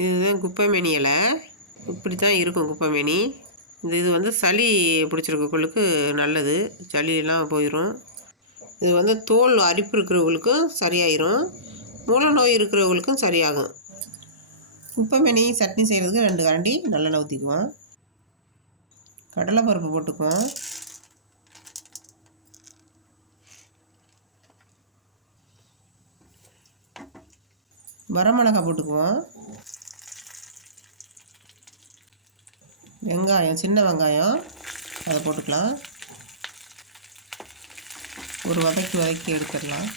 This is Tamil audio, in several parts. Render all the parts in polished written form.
இதுதான் குப்பைமேனி இலை. இப்படி தான் இருக்கும் குப்பைமேனி. இது வந்து சளி பிடிச்சிருக்கவங்களுக்கு நல்லது, சளியெல்லாம் போயிடும். இது வந்து தோல் அரிப்பு இருக்கிறவங்களுக்கும் சரியாயிரும், மூல நோய் இருக்கிறவங்களுக்கும் சரியாகும். குப்பைமேனி சட்னி செய்கிறதுக்கு 2 கரண்டி நல்லெண்ணெய் ஊற்றிக்குவோம். கடலைப்பருப்பு போட்டுக்குவோம். வரமிளகாய் போட்டுக்குவோம். வெங்காயம், சின்ன வெங்காயம் அதை போட்டுக்கலாம். ஒரு வதக்கி எடுத்துடலாம்.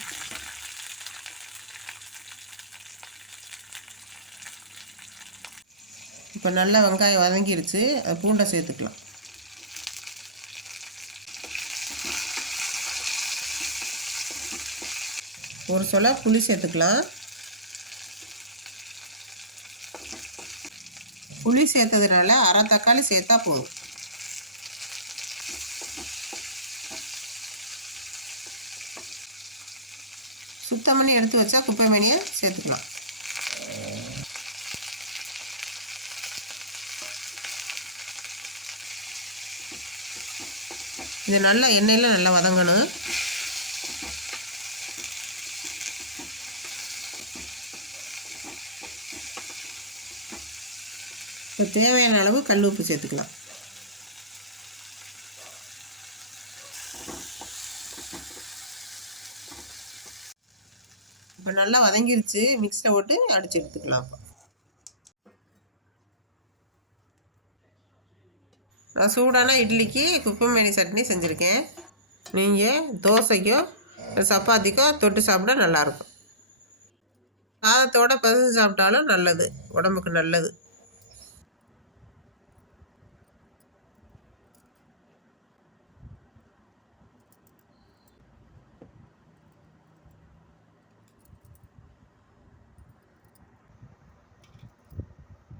இப்போ நல்லா வெங்காயம் வதங்கிருச்சு, அது பூண்டை சேர்த்துக்கலாம். ஒரு சொல புளி சேர்த்துக்கலாம். புளி சேர்த்ததுனால அரை தக்காளி சேர்த்தா போதும். சுத்தம் பண்ணி எடுத்து வச்சா குப்பைமேனியை சேர்த்துக்கலாம். இது நல்லா எண்ணெயில் நல்லா வதங்கணும். இப்போ தேவையான அளவு கல் உப்பு சேர்த்துக்கலாம். இப்போ நல்லா வதங்கிருச்சு, மிக்ஸில் போட்டு அடித்து எடுத்துக்கலாம். நான் சூடான இட்லிக்கு குப்பைமேனி சட்னி செஞ்சுருக்கேன். நீங்கள் தோசைக்கோ சப்பாத்திக்கோ தொட்டு சாப்பிட நல்லாயிருக்கும். சாதத்தோடு பசங்க சாப்பிட்டாலும் நல்லது, உடம்புக்கு நல்லது.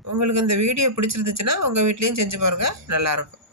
உங்களுக்கு இந்த வீடியோ பிடிச்சிருந்துச்சுன்னா உங்கள் வீட்லேயும் செஞ்சு பாருங்கள், நல்லாயிருக்கும்.